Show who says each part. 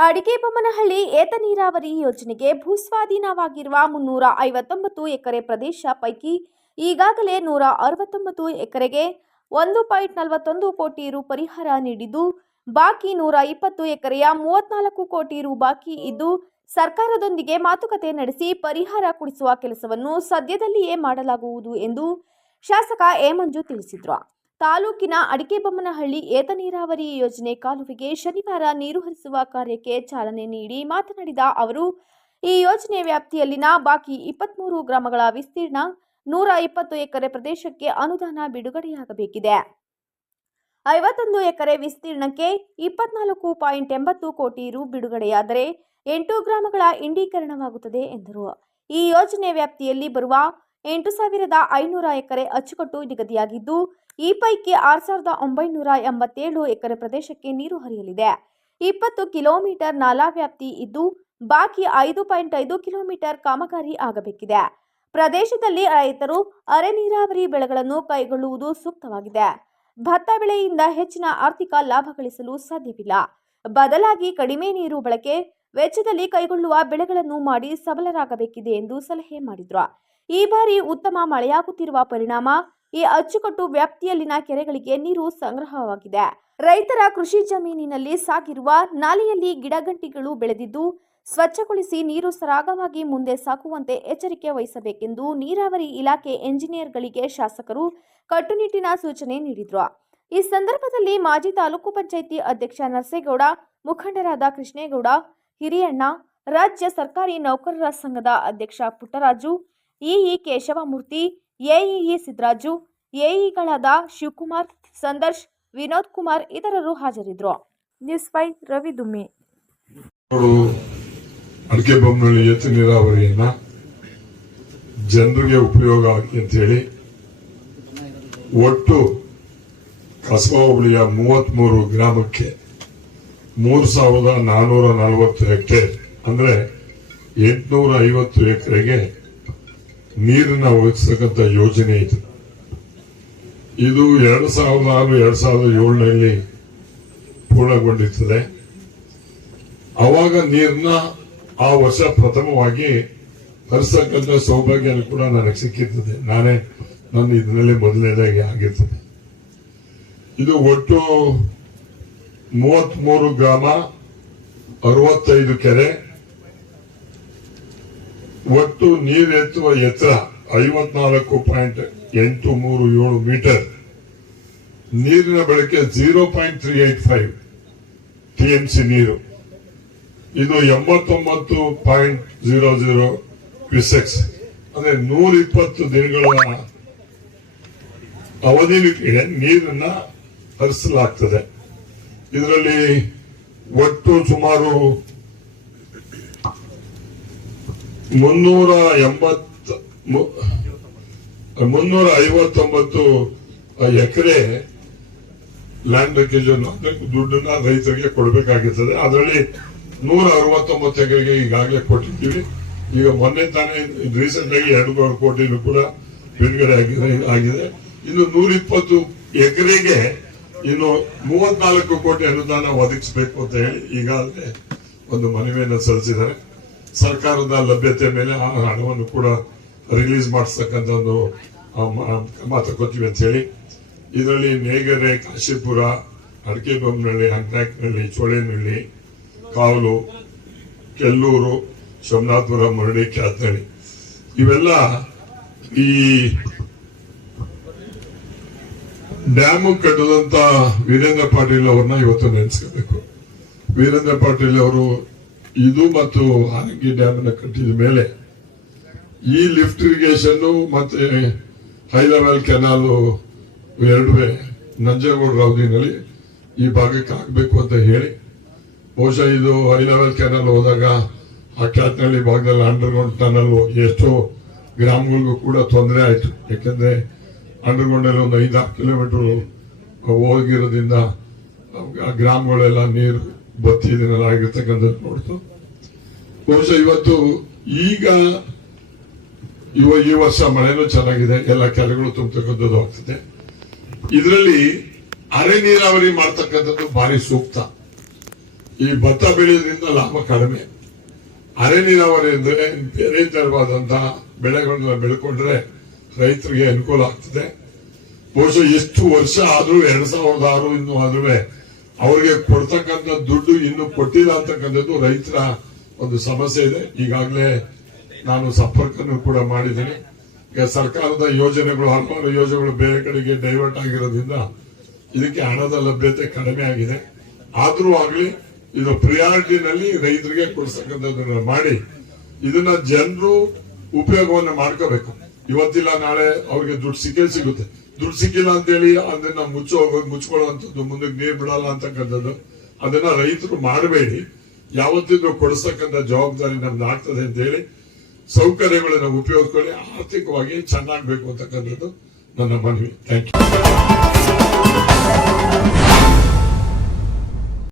Speaker 1: ಅಡಿಕೆಬೊಮ್ಮನಹಳ್ಳಿ ಏತ ನೀರಾವರಿ ಯೋಜನೆಗೆ ಭೂಸ್ವಾಧೀನವಾಗಿರುವ ಮುನ್ನೂರ ಐವತ್ತೊಂಬತ್ತು ಎಕರೆ ಪ್ರದೇಶ ಪೈಕಿ ಈಗಾಗಲೇ ನೂರ ಅರವತ್ತೊಂಬತ್ತು ಎಕರೆಗೆ ಒಂದು ಪಾಯಿಂಟ್ ನಲವತ್ತೊಂದು ಕೋಟಿ ರು ಪರಿಹಾರ ನೀಡಿದ್ದು, ಬಾಕಿ ನೂರ ಇಪ್ಪತ್ತು ಎಕರೆಯ ಮೂವತ್ನಾಲ್ಕು ಕೋಟಿ ರು ಬಾಕಿ ಇದ್ದು, ಸರ್ಕಾರದೊಂದಿಗೆ ಮಾತುಕತೆ ನಡೆಸಿ ಪರಿಹಾರ ಕೊಡಿಸುವ ಕೆಲಸವನ್ನು ಸದ್ಯದಲ್ಲಿಯೇ ಮಾಡಲಾಗುವುದು ಎಂದು ಶಾಸಕ ಎ ಮಂಜು ತಿಳಿಸಿದರು. ತಾಲೂಕಿನ ಅಡಿಕೆಬೊಮ್ಮನಹಳ್ಳಿ ಏತ ನೀರಾವರಿ ಯೋಜನೆ ಕಾಲುವೆಗೆ ಶನಿವಾರ ನೀರು ಹರಿಸುವ ಕಾರ್ಯಕ್ಕೆ ಚಾಲನೆ ನೀಡಿ ಮಾತನಾಡಿದ ಅವರು, ಈ ಯೋಜನೆ ವ್ಯಾಪ್ತಿಯಲ್ಲಿನ ಬಾಕಿ ಇಪ್ಪತ್ಮೂರು ಗ್ರಾಮಗಳ ವಿಸ್ತೀರ್ಣ ನೂರ ಇಪ್ಪತ್ತು ಎಕರೆ ಪ್ರದೇಶಕ್ಕೆ ಅನುದಾನ ಬಿಡುಗಡೆಯಾಗಬೇಕಿದೆ. ಐವತ್ತೊಂದು ಎಕರೆ ವಿಸ್ತೀರ್ಣಕ್ಕೆ ಇಪ್ಪತ್ನಾಲ್ಕು ಪಾಯಿಂಟ್ ಎಂಬತ್ತು ಕೋಟಿ ರು ಬಿಡುಗಡೆಯಾದರೆ ಎಂಟು ಗ್ರಾಮಗಳ ಇಂಡೀಕರಣವಾಗುತ್ತದೆ ಎಂದರು. ಈ ಯೋಜನೆ ವ್ಯಾಪ್ತಿಯಲ್ಲಿ ಬರುವ ಎಂಟು ಸಾವಿರದ ಐನೂರ ಎಕರೆ ಅಚ್ಚುಕಟ್ಟು ನಿಗದಿಯಾಗಿದ್ದು, ಈ ಪೈಕಿ ಆರು ಸಾವಿರದ ಒಂಬೈನೂರ ಎಂಬತ್ತೇಳು ಎಕರೆ ಪ್ರದೇಶಕ್ಕೆ ನೀರು ಹರಿಯಲಿದೆ. ಇಪ್ಪತ್ತು ಕಿಲೋಮೀಟರ್ ನಾಲಾ ವ್ಯಾಪ್ತಿ ಇದ್ದು, ಬಾಕಿ ಐದು ಪಾಯಿಂಟ್ ಐದು ಕಿಲೋಮೀಟರ್ ಕಾಮಗಾರಿ ಆಗಬೇಕಿದೆ. ಪ್ರದೇಶದಲ್ಲಿ ರೈತರು ಅರೆ ನೀರಾವರಿ ಬೆಳೆಗಳನ್ನು ಕೈಗೊಳ್ಳುವುದು ಸೂಕ್ತವಾಗಿದೆ. ಭತ್ತ ಬೆಳೆಯಿಂದ ಹೆಚ್ಚಿನ ಆರ್ಥಿಕ ಲಾಭ ಗಳಿಸಲು ಸಾಧ್ಯವಿಲ್ಲ. ಬದಲಾಗಿ ಕಡಿಮೆ ನೀರು ಬಳಕೆ ವೆಚ್ಚದಲ್ಲಿ ಕೈಗೊಳ್ಳುವ ಬೆಳೆಗಳನ್ನು ಮಾಡಿ ಸಬಲರಾಗಬೇಕಿದೆ ಎಂದು ಸಲಹೆ ಮಾಡಿದ್ರು. ಈ ಬಾರಿ ಉತ್ತಮ ಮಳೆಯಾಗುತ್ತಿರುವ ಪರಿಣಾಮ, ಈ ಅಚ್ಚುಕಟ್ಟು ವ್ಯಾಪ್ತಿಯಲ್ಲಿನ ಕೆರೆಗಳಿಗೆ ನೀರು ಸಂಗ್ರಹವಾಗಿದೆ. ರೈತರ ಕೃಷಿ ಜಮೀನಿನಲ್ಲಿ ಸಾಗಿರುವ ನಾಲೆಯಲ್ಲಿ ಗಿಡಗಂಟಿಗಳು ಬೆಳೆದಿದ್ದು, ಸ್ವಚ್ಛಗೊಳಿಸಿ ನೀರು ಸರಾಗವಾಗಿ ಮುಂದೆ ಸಾಕುವಂತೆ ಎಚ್ಚರಿಕೆ ವಹಿಸಬೇಕೆಂದು ನೀರಾವರಿ ಇಲಾಖೆ ಎಂಜಿನಿಯರ್ಗಳಿಗೆ ಶಾಸಕರು ಕಟ್ಟುನಿಟ್ಟಿನ ಸೂಚನೆ ನೀಡಿದ್ರು. ಈ ಸಂದರ್ಭದಲ್ಲಿ ಮಾಜಿ ತಾಲೂಕು ಪಂಚಾಯಿತಿ ಅಧ್ಯಕ್ಷ ನರಸೇಗೌಡ, ಮುಖಂಡರಾದ ಕೃಷ್ಣೇಗೌಡ ಹಿರಿಯಣ್ಣ, ರಾಜ್ಯ ಸರ್ಕಾರಿ ನೌಕರರ ಸಂಘದ ಅಧ್ಯಕ್ಷ ಪುಟ್ಟರಾಜು, ಇಇ ಕೇಶವಮೂರ್ತಿ, ಎಇಇ ಸಿದ್ದರಾಜು ಎಇಗಳಾದ ಶಿವಕುಮಾರ್, ಸಂದರ್ಶ್, ವಿನೋದ್ ಕುಮಾರ್ ಇತರರು ಹಾಜರಿದ್ದರು. ನ್ಯೂಸ್ ಫೈ ರವಿ ದುಮ್ಮಿ.
Speaker 2: ಅಡಿಕೆ ಬೊಮ್ಮನಹಳ್ಳಿ ಎತ್ತು ನೀರಾವರಿಯನ್ನ ಜನರಿಗೆ ಉಪಯೋಗ ಅಂತ ಹೇಳಿ ಒಟ್ಟು ಕಸಬಾ ಹೋಬಳಿಯ ಮೂವತ್ಮೂರು ಗ್ರಾಮಕ್ಕೆ ಮೂರು ಸಾವಿರದ ನಾನೂರ ನಲವತ್ತು ಹೆಕ್ಟೇರ್, ಅಂದ್ರೆ ಎಂಟುನೂರ ಐವತ್ತು ಎಕರೆಗೆ ನೀರನ್ನ ಒದಗಿಸತಕ್ಕಂತ ಯೋಜನೆ ಇದು. ಇದು ಎರಡು ಸಾವಿರದ ಆರು, ಎರಡು ಸಾವಿರದ ಏಳರಲ್ಲಿ ಪೂರ್ಣಗೊಂಡಿರ್ತದೆ. ಅವಾಗ ನೀರನ್ನ ಆ ವರ್ಷ ಪ್ರಥಮವಾಗಿ ಹರಿಸಕ್ಕಂತ ಸೌಭಾಗ್ಯ ಕೂಡ ನನಗೆ ಸಿಕ್ಕಿರ್ತದೆ. ನಾನೇ ನನ್ನ ಇದರಲ್ಲಿ ಮೊದಲನೇದಾಗಿ ಆಗಿರ್ತದೆ. ಇದು ಒಟ್ಟು ಮೂವತ್ಮೂರು ಗ್ರಾಮ ಅರವತ್ತೈದು ಕೆರೆ, ಒಟ್ಟು ನೀರೆತ್ತುವ ಎತ್ತರ ಐವತ್ನಾಲ್ಕು ಪಾಯಿಂಟ್ ಎಂಟು ಮೂರು ಏಳು ಮೀಟರ್. ನೀರಿನ ಬಳಕೆ zero point three eight five TMC ನೀರು. ಇದು ಎಂಬತ್ತೊಂಬತ್ತು ಪಾಯಿಂಟ್ ಜೀರೋ ಜೀರೋ ಕ್ಯೂಸೆಕ್ಸ್ ಅಂದ್ರೆ ನೂರ ಇಪ್ಪತ್ತು ದಿನಗಳ ಅವಧಿಯಲ್ಲಿ ನೀರನ್ನ ಹರಿಸಲಾಗ್ತದೆ. ಇದರಲ್ಲಿ ಒಟ್ಟು ಸುಮಾರು ಮುನ್ನೂರ ಎಂಬತ್ ಮುನ್ನೂರ ಐವತ್ತೊಂಬತ್ತು ಎಕರೆ ಲ್ಯಾಂಡ್ ರೇಕೇಜ್ ದುಡ್ಡನ್ನ ರೈತರಿಗೆ ಕೊಡಬೇಕಾಗಿರ್ತದೆ. ಅದರಲ್ಲಿ ನೂರ ಅರವತ್ತೊಂಬತ್ತು ಎಕರೆಗೆ ಈಗಾಗಲೇ ಕೊಟ್ಟಿದ್ದೀವಿ. ಈಗ ಮೊನ್ನೆ ತಾನೇ ರೀಸೆಂಟ್ ಆಗಿ ಎರಡೂವರೆ ಕೋಟಿನೂ ಕೂಡ ಬಿಡುಗಡೆ ಆಗಿದೆ ಆಗಿದೆ. ಇನ್ನು ನೂರ ಇಪ್ಪತ್ತು ಎಕರೆಗೆ ಇನ್ನು ಮೂವತ್ನಾಲ್ಕು ಕೋಟಿ ಅನುದಾನ ಒದಗಿಸಬೇಕು ಅಂತ ಹೇಳಿ ಈಗಾಗಲೇ ಒಂದು ಮನವಿಯನ್ನು ಸಲ್ಲಿಸಿದ್ದಾರೆ. ಸರ್ಕಾರದ ಲಭ್ಯತೆ ಮೇಲೆ ಆ ಹಣವನ್ನು ಕೂಡ ರಿಲೀಸ್ ಮಾಡಿಸ್ತಕ್ಕಂಥ ಒಂದು ಆ, ಮ- ಮಾತುಕತೆ ಅಂತ ಹೇಳಿ. ಇದರಲ್ಲಿ ನೇಗರೆ ಕಾಶಿಪುರ ಅಡಕೆಬೊಮ್ಮನಹಳ್ಳಿ ಅಂಕನಾಯಕನಹಳ್ಳಿ ಚೋಳೇನಹಳ್ಳಿ ಕಾವಲು ಕೆಲ್ಲೂರು ಸೋಮನಾಥಪುರ ಮುರಳಿ ಕ್ಯಾತನಹಳ್ಳಿ ಇವೆಲ್ಲ ಈ ಡ್ಯಾಮ್ ಕಟ್ಟದಂತ ವೀರೇಂದ್ರ ಪಾಟೀಲ್ ಅವ್ರನ್ನ ಇವತ್ತು ನೆನೆಸ್ಕೋಬೇಕು. ವೀರೇಂದ್ರ ಪಾಟೀಲ್ ಅವರು ಇದು ಮತ್ತು ಹಾನಗಿ ಡ್ಯಾಮ್ ಅನ್ನ ಕಟ್ಟಿದ ಮೇಲೆ ಈ ಲಿಫ್ಟ್ ಇರಿಗೇಷನ್ ಮತ್ತೆ ಹೈ ಲೆವೆಲ್ ಕೆನಾಲ್ ಎರಡುವೆ ನಂಜೇಗೌಡ ಅವಧಿನಲ್ಲಿ ಈ ಭಾಗಕ್ಕೆ ಆಗ್ಬೇಕು ಅಂತ ಹೇಳಿ. ಬಹುಶಃ ಇದು ಹೈ ಲೆವೆಲ್ ಕೆನಾಲ್ ಹೋದಾಗ ಆ ಕ್ಯಾತ್ನಳ್ಳಿ ಭಾಗದಲ್ಲಿ ಅಂಡರ್ಗ್ರೌಂಡ್ ಟನಲ್ ಎಷ್ಟೋ ಗ್ರಾಮಗಳಿಗೂ ಕೂಡ ತೊಂದರೆ ಆಯ್ತು. ಯಾಕಂದ್ರೆ ಅಂಡರ್ಗ್ರೌಂಡ್ ಒಂದು ಐದು ಐದಾರು ಕಿಲೋಮೀಟರ್ ಹೋಗಿರೋದ್ರಿಂದ ಆ ಗ್ರಾಮಗಳೆಲ್ಲ ನೀರು ಬತ್ತಿ ಇದನ್ನೆಲ್ಲ ಆಗಿರ್ತಕ್ಕಂಥದ್ದು ನೋಡ್ತು. ಬಹುಶಃ ಇವತ್ತು ಈಗ ಇವ ಈ ವರ್ಷ ಮಳೆನೂ ಚೆನ್ನಾಗಿದೆ, ಎಲ್ಲ ಕೆರೆಗಳು ತುಂಬತಕ್ಕಂಥದ್ದು ಆಗ್ತದೆ. ಇದರಲ್ಲಿ ಅರೆ ನೀರಾವರಿ ಮಾಡ್ತಕ್ಕಂಥದ್ದು ಭಾರಿ ಸೂಕ್ತ. ಈ ಭತ್ತ ಬೆಳೆಯೋದ್ರಿಂದ ಲಾಭ ಕಡಿಮೆ. ಅರೆ ನೀರಾವರಿ ಅಂದ್ರೆ ಬೇರೆ ತರವಾದಂತಹ ಬೆಳೆಗಳನ್ನ ಬೆಳ್ಕೊಂಡ್ರೆ ರೈತರಿಗೆ ಅನುಕೂಲ ಆಗ್ತದೆ. ಬಹುಶಃ ಎಷ್ಟು ವರ್ಷ ಆದರೂ ಎರಡ್ ಸಾವಿರದ ಆರು ಇನ್ನು ಆದ್ರೂ ಅವ್ರಿಗೆ ಕೊಡ್ತಕ್ಕಂಥ ದುಡ್ಡು ಇನ್ನು ಕೊಟ್ಟಿಲ್ಲ ಅಂತಕ್ಕಂಥದ್ದು ರೈತರ ಒಂದು ಸಮಸ್ಯೆ ಇದೆ. ಈಗಾಗಲೇ ನಾನು ಸಂಪರ್ಕನೂ ಕೂಡ ಮಾಡಿದ್ದೀನಿ. ಈಗ ಸರ್ಕಾರದ ಯೋಜನೆಗಳು, ಹಲವಾರು ಯೋಜನೆಗಳು ಬೇರೆ ಕಡೆಗೆ ಡೈವರ್ಟ್ ಆಗಿರೋದ್ರಿಂದ ಇದಕ್ಕೆ ಹಣದ ಲಭ್ಯತೆ ಕಡಿಮೆ ಆಗಿದೆ. ಆದರೂ ಆಗಲಿ ಇದು ಪ್ರಿಯಾರಿಟಿನಲ್ಲಿ ರೈತರಿಗೆ ಕೊಡ್ತಕ್ಕಂಥದ್ದನ್ನು ಮಾಡಿ ಇದನ್ನ ಜನರು ಉಪಯೋಗವನ್ನು ಮಾಡ್ಕೋಬೇಕು. ಇವತ್ತಿಲ್ಲ, ನಾಳೆ ಅವ್ರಿಗೆ ದುಡ್ಡು ಸಿಕ್ಕೇ ಸಿಗುತ್ತೆ. ದುಡ್ಡು ಸಿಕ್ಕಿಲ್ಲ ಅಂತೇಳಿ ಅದನ್ನ ಮುಚ್ಚೋ ಮುಚ್ಕೊಳ್ಳುವಂಥದ್ದು ಮುಂದಕ್ಕೆ ನೀರು ಬಿಡಲ್ಲ ಅಂತಕ್ಕಂಥದ್ದು ಅದನ್ನ ರೈತರು ಮಾಡಬೇಡಿ. ಯಾವತ್ತಿದ್ರು ಕೊಡಿಸ್ತಕ್ಕಂಥ ಜವಾಬ್ದಾರಿ ನಮ್ದು ಆಗ್ತದೆ ಅಂತ ಹೇಳಿ ಸೌಕರ್ಯಗಳನ್ನ ಉಪಯೋಗಿಸ್ಕೊಳ್ಳಿ, ಆರ್ಥಿಕವಾಗಿ ಚೆನ್ನಾಗಬೇಕು ಅಂತಕ್ಕಂಥದ್ದು ನನ್ನ ಮನವಿ. Thank you